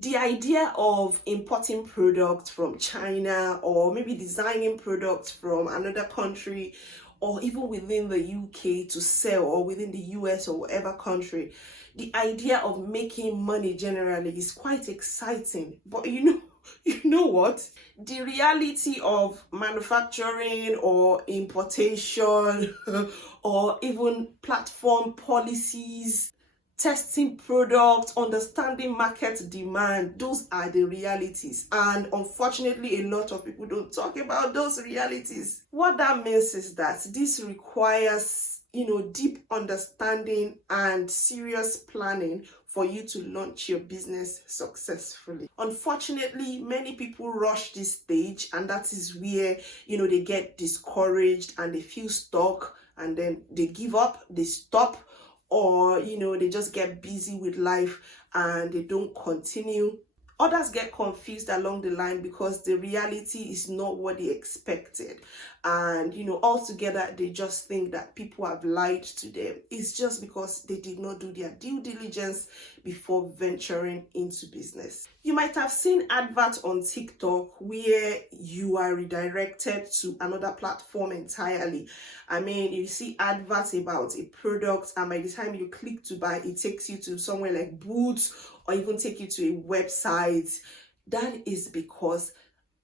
The idea of importing products from China, or maybe designing products from another country, or even within the UK to sell, or within the US or whatever country, the idea of making money generally is quite exciting. But you know what? The reality of manufacturing or importation or even platform policies, testing products, understanding market demand, those are the realities. And unfortunately, a lot of people don't talk about those realities. What that means is that this requires deep understanding and serious planning for you to launch your business successfully. Unfortunately, many people rush this stage, and that is where they get discouraged and they feel stuck, and then they give up, they stop, or they just get busy with life and they don't continue. Others get confused along the line because the reality is not what they expected. And, altogether, they just think that people have lied to them. It's just because they did not do their due diligence before venturing into business. You might have seen adverts on TikTok where you are redirected to another platform entirely. I mean, you see adverts about a product, and by the time you click to buy, it takes you to somewhere like Boots, or even take you to a website. That is because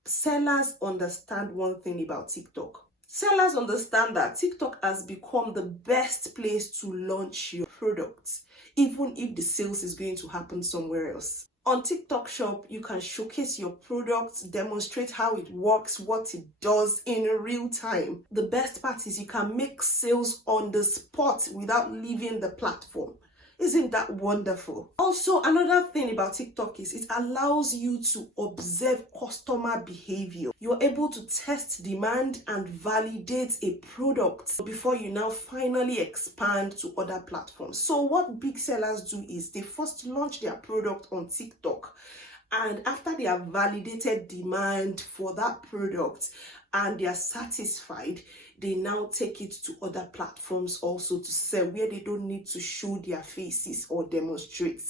sellers understand one thing about TikTok. Sellers understand that TikTok has become the best place to launch your products, even if the sales is going to happen somewhere else. On TikTok Shop, you can showcase your products, demonstrate how it works, what it does in real time. The best part is you can make sales on the spot without leaving the platform. Isn't that wonderful? Also, another thing about TikTok is it allows you to observe customer behavior. You're able to test demand and validate a product before you now finally expand to other platforms. So what big sellers do is they first launch their product on TikTok, and after they have validated demand for that product and they are satisfied, they now take it to other platforms also to sell, where they don't need to show their faces or demonstrate.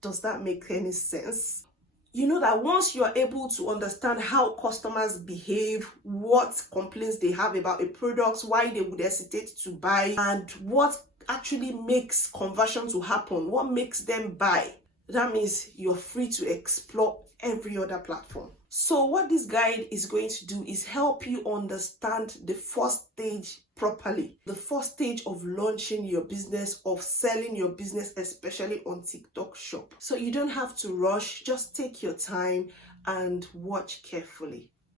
Does that make any sense? You know that once you are able to understand how customers behave, what complaints they have about a product, why they would hesitate to buy, and what actually makes conversion to happen, what makes them buy, that means you're free to explore every other platform. So what this guide is going to do is help you understand the first stage properly. The first stage of launching your business, of selling your business, especially on TikTok Shop. So you don't have to rush, just take your time and watch carefully.